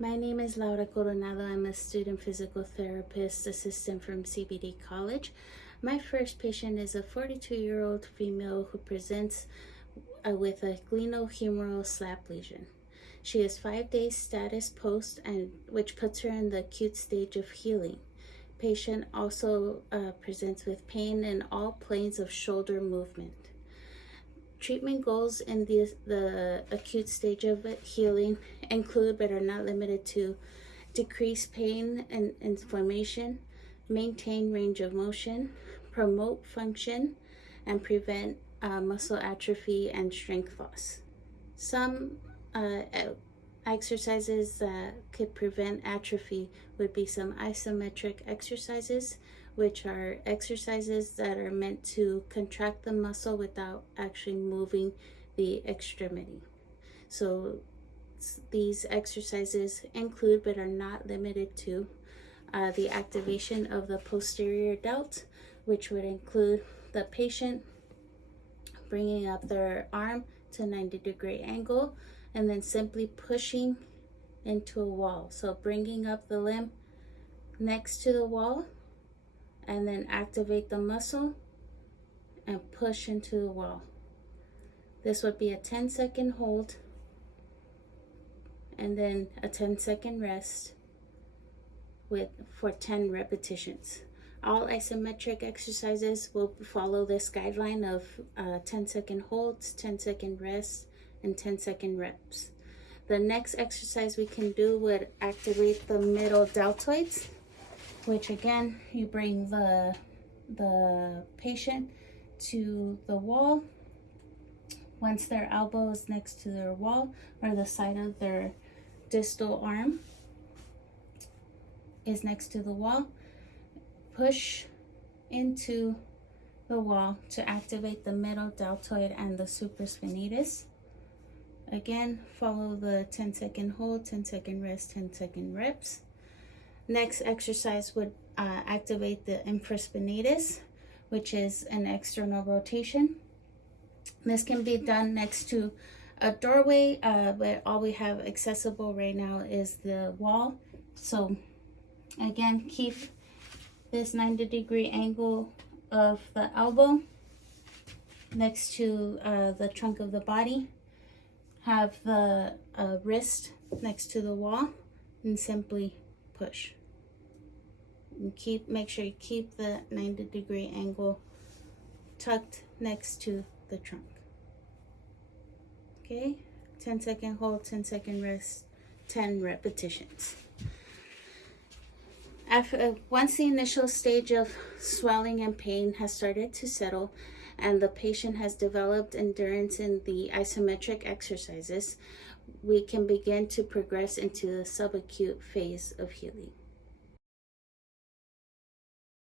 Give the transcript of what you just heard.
My name is Laura Coronado. I'm a student physical therapist assistant from CBD College. My first patient is a 42-year-old female who presents with a glenohumeral slap lesion. She is 5 days status post, and which puts her in the acute stage of healing. Patient also presents with pain in all planes of shoulder movement. Treatment goals in the acute stage of healing include, but are not limited to, decrease pain and inflammation, maintain range of motion, promote function, and prevent muscle atrophy and strength loss. Some exercises that could prevent atrophy would be some isometric exercises, which are exercises that are meant to contract the muscle without actually moving the extremity. So these exercises include, but are not limited to, the activation of the posterior delt, which would include the patient bringing up their arm to a 90-degree angle and then simply pushing into a wall. So bringing up the limb next to the wall, and then activate the muscle and push into the wall. This would be a 10-second hold and then a 10-second rest for 10 repetitions. All isometric exercises will follow this guideline of 10-second holds, 10-second rests, and 10-second reps. The next exercise we can do would activate the middle deltoids, which again, you bring the patient to the wall. Once their elbow is next to their wall, or the side of their distal arm is next to the wall, push into the wall to activate the middle deltoid and the supraspinatus. Again, follow the 10-second hold, 10-second rest, 10-second reps. Next exercise would activate the infraspinatus, which is an external rotation. This can be done next to a doorway, but all we have accessible right now is the wall. So again, keep this 90-degree angle of the elbow next to the trunk of the body. Have the wrist next to the wall and simply push. And make sure you keep the 90-degree angle tucked next to the trunk. Okay, 10-second hold, 10-second rest, 10 repetitions. Once the initial stage of swelling and pain has started to settle and the patient has developed endurance in the isometric exercises, we can begin to progress into the subacute phase of healing.